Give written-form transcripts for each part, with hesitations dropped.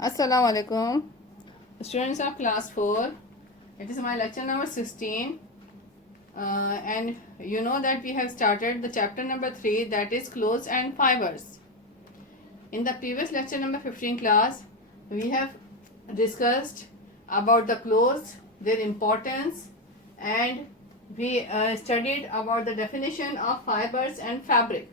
Assalamu alaikum, students of class 4. It is my lecture number 16, and you know that we have started the chapter number 3, that is clothes and fibers. In the previous lecture number 15 class, we have discussed about the clothes, their importance, and we studied about the definition of fibers and fabric.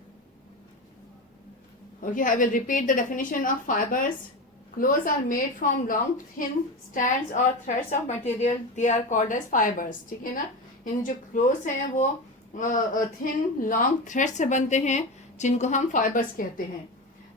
Okay, I will repeat the definition of fibers. Clothes are made from long thin strands or threads of material. They are called as fibers. ठीक है ना, इन जो clothes हैं वो thin long threads से बनते हैं जिनको हम fibers कहते हैं.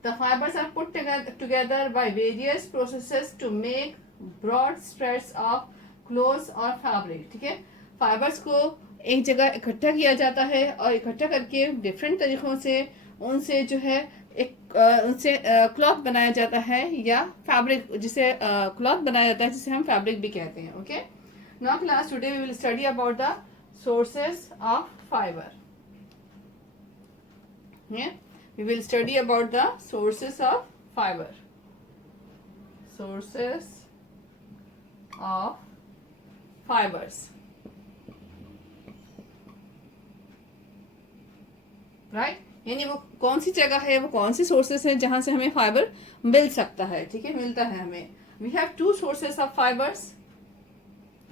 The fibers are put together by various processes to make broad spreads of clothes or fabric. ठीक है, fibers को एक जगह इकट्ठा किया जाता है और इकट्ठा करके डिफरेंट तरीक़ों से उनसे जो है एक उनसे क्लॉथ बनाया जाता है या फैब्रिक, जिसे क्लॉथ बनाया जाता है जिसे हम फैब्रिक भी कहते हैं. Okay, now class today we will study about the sources of fibre. We will study about the sources of fibre. Sources of fibres. Right, यानी वो कौन सी जगह है, वो कौन सी सोर्सेस है जहां से हमें फाइबर मिल सकता है. ठीक है, मिलता है हमें. We have two sources of fibres.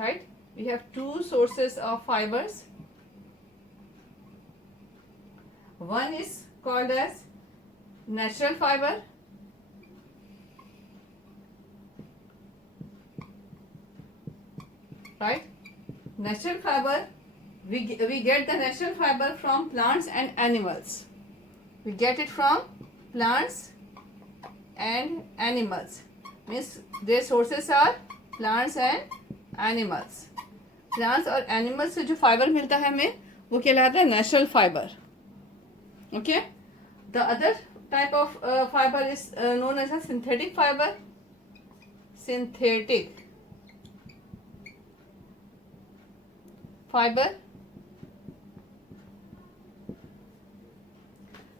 Right, we have two sources of fibres. One is called as natural fibre. Right, natural fiber, we get the natural fiber from plants and animals. We get it from plants and animals. Means their sources are plants and animals. Plants और animals से जो fibre मिलता है हमें वो कहलाता है natural fibre. Okay, the other type of fibre is known as a synthetic fibre. Synthetic fiber.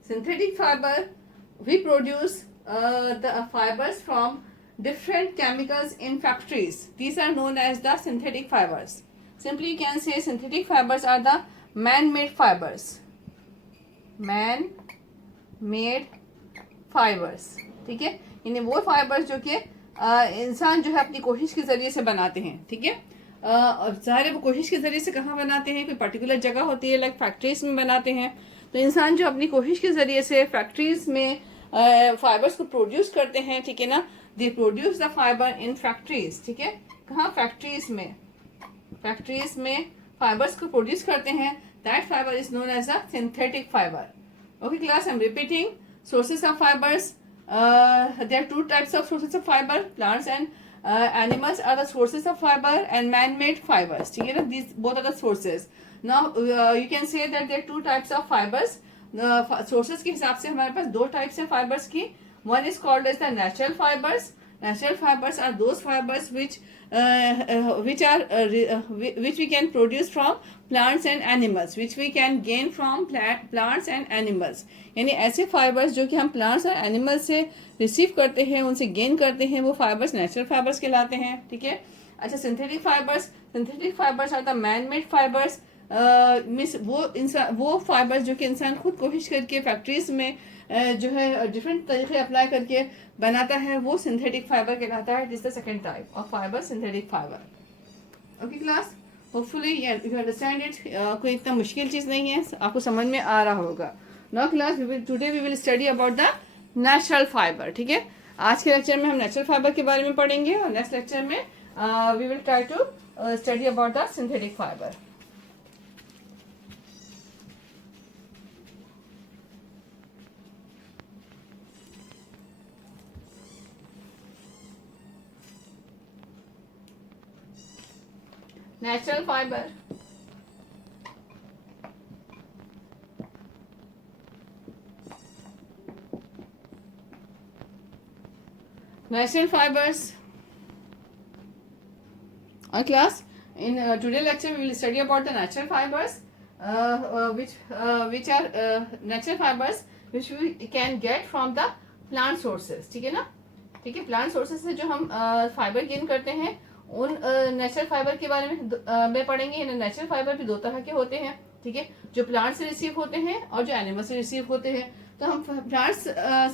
Synthetic fiber, we produce the fibers from different chemicals in factories. These are known as the synthetic fibers. Simply you can say synthetic fibers are the man-made fibers. Man-made fibers. ठीक है, इन्हें वो fibres जो कि इंसान जो है अपनी कोशिश के जरिए से बनाते हैं. ठीक है, ज़ाहिर है वो कोशिश के ज़रिए से कहाँ बनाते हैं, कोई पर्टिकुलर जगह होती है, लाइक फैक्ट्रीज में बनाते हैं. तो इंसान जो अपनी कोशिश के ज़रिए से फैक्ट्रीज में फाइबर्स को प्रोड्यूस करते हैं. ठीक है ना, they produce the fibre in factories. ठीक है, कहाँ, फैक्ट्रीज में फाइबर्स को प्रोड्यूस करते हैं. That fibre is known as a synthetic fibre. Okay class, I am repeating. Sources of fibres, there are two types of sources of fibre. Plants and animals are the sources of fiber and man-made fibers. ठीक है ना, these both are the sources. Now you can say that there are two types of fibers. Sources के हिसाब से हमारे पास दो types हैं fibers की. One is called as the natural fibers. Natural fibers are those fibers which we can produce from plants and animals, which we can gain from plants and animals. यानी ऐसे fibres जो कि हम plants और animals से receive करते हैं, उनसे गेन करते हैं, वो फाइबर्स नेचुरल फाइबर्स कहलाते हैं. ठीक है. अच्छा, synthetic fibres are the man made fibres. Means वो फाइबर्स जो कि इंसान खुद कोशिश करके फैक्ट्रीज में जो है डिफरेंट तरीके अप्लाई करके बनाता है, वो सिंथेटिक फाइबर कहलाता है. This the second type of fibre, synthetic fibre. Okay class, hopefully you understand it. कोई इतना मुश्किल चीज़ नहीं है, आपको समझ में आ रहा होगा. Now class, today we will study about the natural fibre. ठीक है, आज के लेक्चर में हम नेचुरल फाइबर के बारे में पढ़ेंगे और नेक्स्ट लेक्चर में we will try to study about the synthetic fibre. Natural fiber. Natural fibers. Class, in today lecture we will study about the natural fibers, which are natural fibers which we can get from the plant sources. ठीक है ना, ठीक है। Plant sources से जो हम fibre gain करते हैं उन नेचुरल फाइबर के बारे में पढ़ेंगे। नेचुरल फाइबर भी दो तरह के होते हैं, ठीक है, जो प्लांट से रिसीव होते हैं और जो एनिमल से रिसीव होते हैं। तो हम प्लांट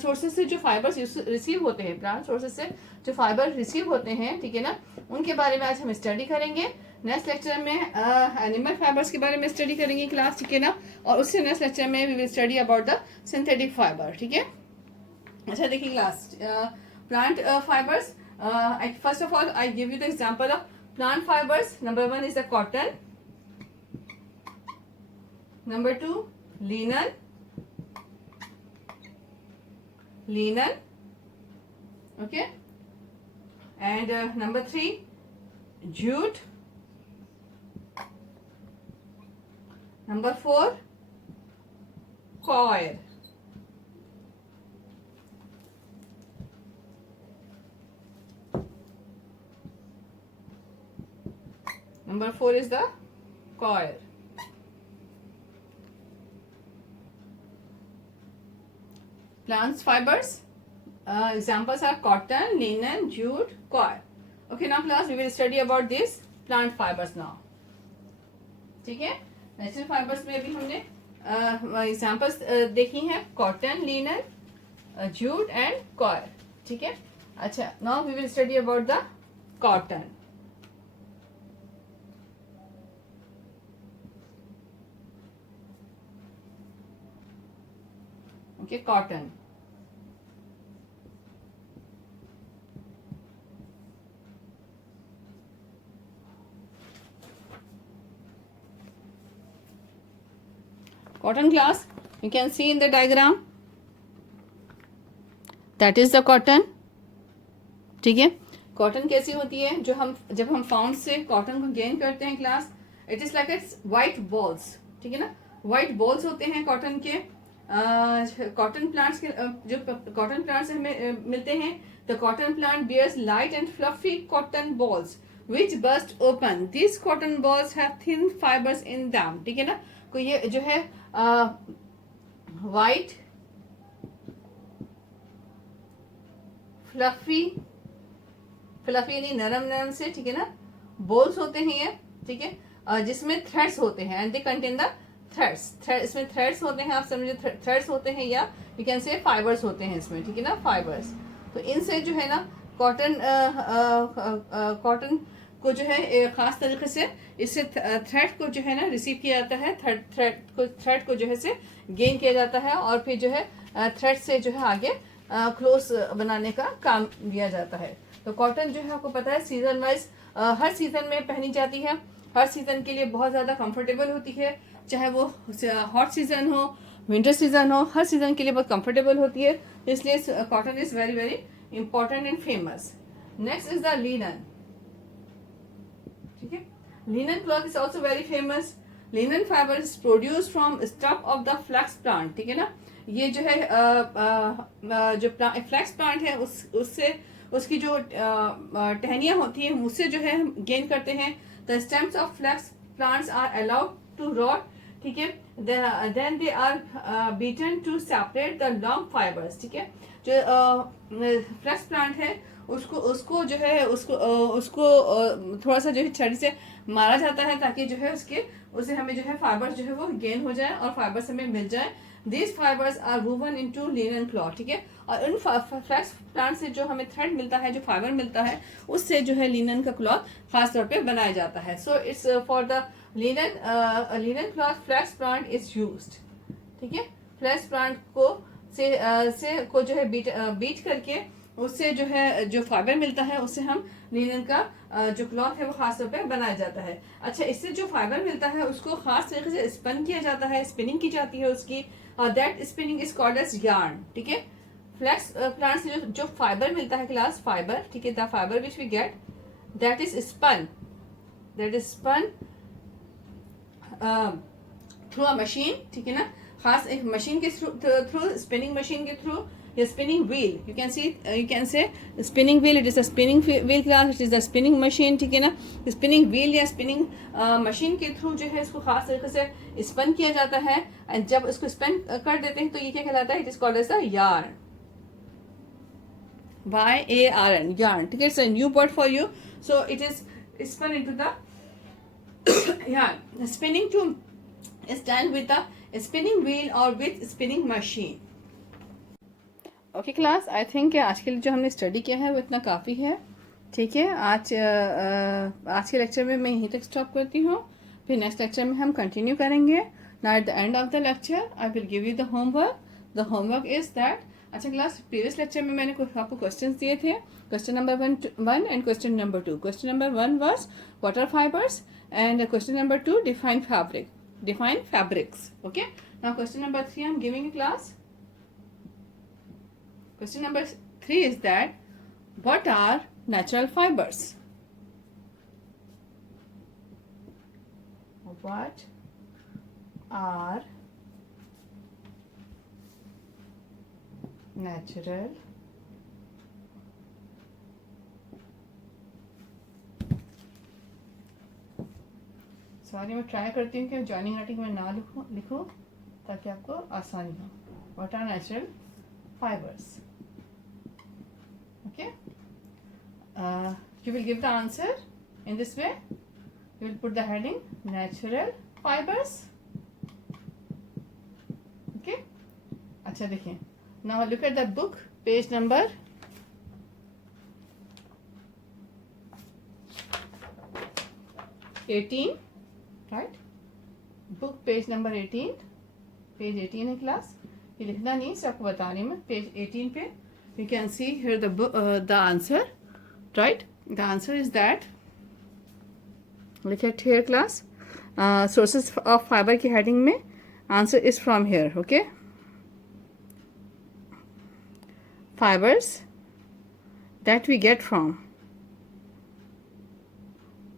सोर्सेज से जो फाइबर रिसीव होते हैं, प्लांट सोर्सेज से जो फाइबर रिसीव होते हैं, ठीक है ना, उनके बारे में आज हम स्टडी करेंगे। नेक्स्ट लेक्चर में एनिमल फाइबर्स के बारे में स्टडी करेंगे क्लास, ठीक है ना, और उससे नेक्स्ट लेक्चर में we will study about the synthetic fibre, ठीक है। अच्छा देखिए class, plant fibres, first of all I give you the example of plant fibers. Number 1 is the cotton, number 2 linen, okay, and number 3 jute, number 4 coir. Number 4 is the coir. Plants fibers, examples are cotton, linen, jute, coir. Okay, now class we will study about this plant fibers now. ठीक है, natural fibres में अभी हमने examples देखी हैं, cotton, linen, jute and coir, ठीक है। अच्छा, now we will study about the cotton. Okay, cotton. Cotton class, you can see in the diagram, that is the cotton, ठीक है। कॉटन कैसी होती है, जो हम जब हम फाउंड से कॉटन को गेन करते हैं class, it is like it's white balls, ठीक है ना, व्हाइट बॉल्स होते हैं कॉटन के। कॉटन प्लांट्स के जो कॉटन प्लांट्स हमें मिलते हैं, the cotton plant bears light and fluffy cotton balls which burst open. This cotton balls have thin fibres in them, ठीक है ना। तो ये जो है वाइट फ्लफी यानी नरम नरम से, ठीक है ना, बॉल्स होते हैं ये, ठीक है, जिसमें थ्रेड्स होते हैं and they contain the threads. इसमें थ्रेड्स होते हैं, आप समझे, थ्रेड्स होते हैं या यू कैन से फाइबर्स होते हैं इसमें, ठीक है ना, फाइबर्स। तो इनसे जो है ना कॉटन को जो है खास तरीके से इससे थ्रेड को जो है ना रिसीव किया जाता है, थ्रेड को जो है से गेन किया जाता है और फिर जो है थ्रेड से जो है आगे क्लोथ बनाने का काम लिया जाता है। तो कॉटन जो है आपको पता है सीजन वाइज हर सीजन में पहनी जाती है, हर सीजन के लिए बहुत ज़्यादा कंफर्टेबल होती है, चाहे वो हॉट सीजन हो, विंटर सीजन हो, हर सीजन के लिए बहुत कंफर्टेबल होती है। इसलिए cotton is very very important and famous. Next is the linen, ठीक है। Linen cloth is also very famous. Linen fibre is produce from stuff of the flax plant, ठीक है ना। ये जो है जो फ्लैक्स प्लांट है उससे उसकी जो टहनियाँ होती हैं उससे जो है गेन करते हैं। The stems of flax plants are allowed to rot, ठीक है, then they are beaten to separate the long fibres, ठीक है। जो फ्लैक्स प्लांट है उसको जो है उसको थोड़ा सा जो है छड़ी से मारा जाता है ताकि जो है उससे हमें जो है फाइबर्स जो है वो गेन हो जाए और फाइबर्स हमें मिल जाए। These fibers are woven into linen cloth, ठीक है। और इन फ्लैक्स प्लांट से जो हमें थ्रेड मिलता है, जो फाइबर मिलता है, उससे जो है लिनन का क्लॉथ खास तौर पे बनाया जाता है। So it's for the linen cloth flax plant is used, ठीक है। फ्लैक्स प्लांट को को जो है बीट करके उससे जो है जो फाइबर मिलता है उससे हम लिनन का जो क्लॉथ है वो खास तौर पे बनाया जाता है। अच्छा, इससे जो फाइबर मिलता है उसको खास तरीके से स्पिन किया जाता है, स्पिनिंग की जाती है उसकी, that spinning is called as yarn, ठीक है। फ्लैक्स प्लांट से जो फाइबर मिलता है क्लास फाइबर, ठीक है, the fibre which we get that is spun through a machine, ठीक है ना, खास एक मशीन के थ्रू स्पिनिंग मशीन के थ्रू या spinning wheel, you can say spinning wheel, it is a spinning wheel class, it is the spinning machine, ठीक है ना। स्पिनिंग व्हील या स्पिनिंग मशीन के थ्रू जो है इसको खास तरीके से स्पिन किया जाता है एंड जब इसको स्पिन कर देते हैं तो ये क्या कहलाता है, it is called as a yarn. YARN, yarn. ठीक है, it's a new word for you. So it is spun into the yarn. The spinning tool is done with a spinning wheel or with spinning machine. Okay class, I think आज के लिए जो हमने study किया है वो इतना काफ़ी है. ठीक है, आज के लेक्चर में मैं यहीं तक स्टॉप करती हूँ. फिर नेक्स्ट लेक्चर में हम कंटिन्यू करेंगे. Now at the end of the lecture I will give you the homework. The homework is that. अच्छा क्लास, प्रीवियस लेक्चर में मैंने आपको क्वेश्चंस दिए थे. Question number one and question number 2. Question number 1 was what are fibres, and question number 2 define fabrics. Okay, now question number 3 I'm giving you class. Question number 3 is that what are natural fibers? What are natural sorry, मैं try करती हूँ कि joining writing में ना लिखूँ ताकि आपको आसानी हो. What are natural fibres. Okay, you will give the answer in this way. You will put the heading natural fibers. Okay, अच्छा देखिए. Now look at the book, page number 18, right? Book page number 18, page 18 है class. ये लिखना नहीं, सिर्फ आपको बता रही हूँ मैं. पेज 18 पे you can see here the answer, right? The answer is that, look at here class, sources of fiber की heading में answer is from here. Okay, fibers that we get from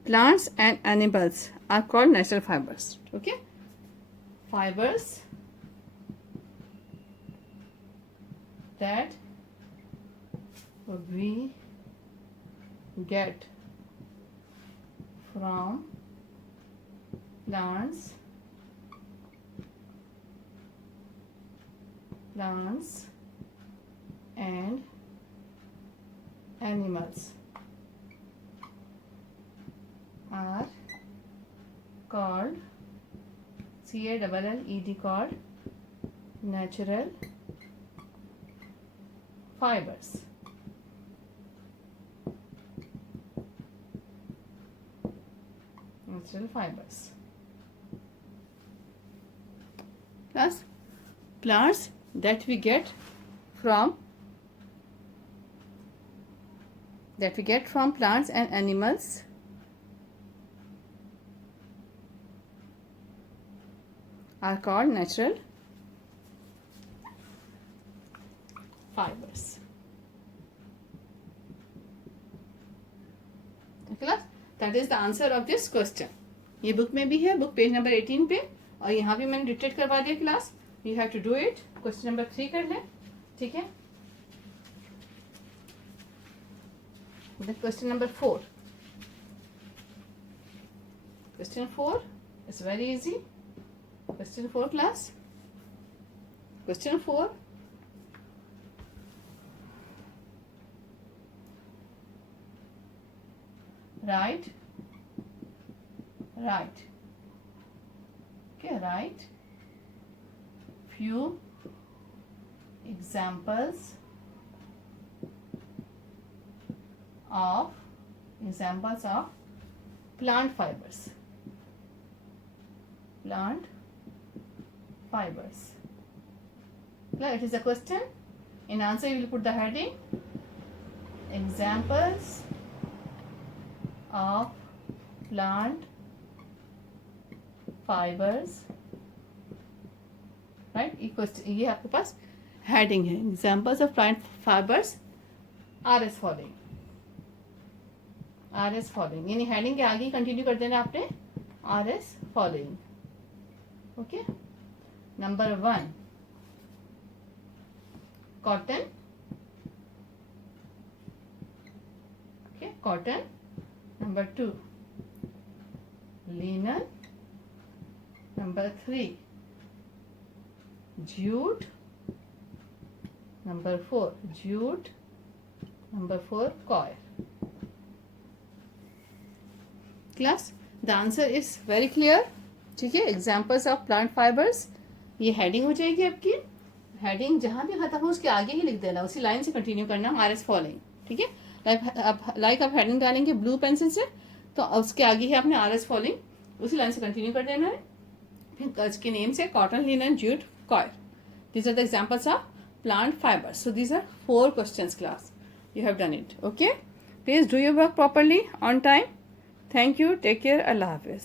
plants and animals are called natural fibers. Okay, fibers that we get from plants and animals are called CALLED, called natural fibers. Natural fibers. Plus plants that we get from plants and animals are called natural fibers. Okay, class? That is the answer of this question. ये book में भी है, book page number 18 पे, और यहाँ भी मैंने dictate करवा दिया class. You have to do it. Question number 3 कर लें. ठीक है, question number 4. Question 4 is very easy. Question 4 class. Question 4, write few examples of plant fibers. Now it is a question. In answer you will put the heading examples of plant fibers, right? ये आपके पास heading है. Examples of plant fibres R S following, यानी heading के आगे continue कर देना आपने. R S following. Okay, number 1 cotton. Okay, cotton. Number 2 linen. Number 3 jute. Number 4 jute. Number 4, coir. Class, the answer is very clear. ठीक है, examples of plant fibres. ये heading हो जाएगी आपकी. हेडिंग जहां भी खत्म हो उसके आगे ही लिख देना, उसी लाइन से कंटिन्यू करना, RS फॉलोइंग. ठीक है, लाइक आप हेडिंग डालेंगे ब्लू पेंसिल से, तो उसके आगे ही आपने RS फॉलोइंग उसी लाइन से कंटिन्यू कर देना है. फिर इसके नेम से cotton, linen, jute, coir. These are the examples of plant fibers. So these are 4 questions, class. You have done it. Okay. Please do your work properly on time. Thank you. Take care. Allah Hafiz.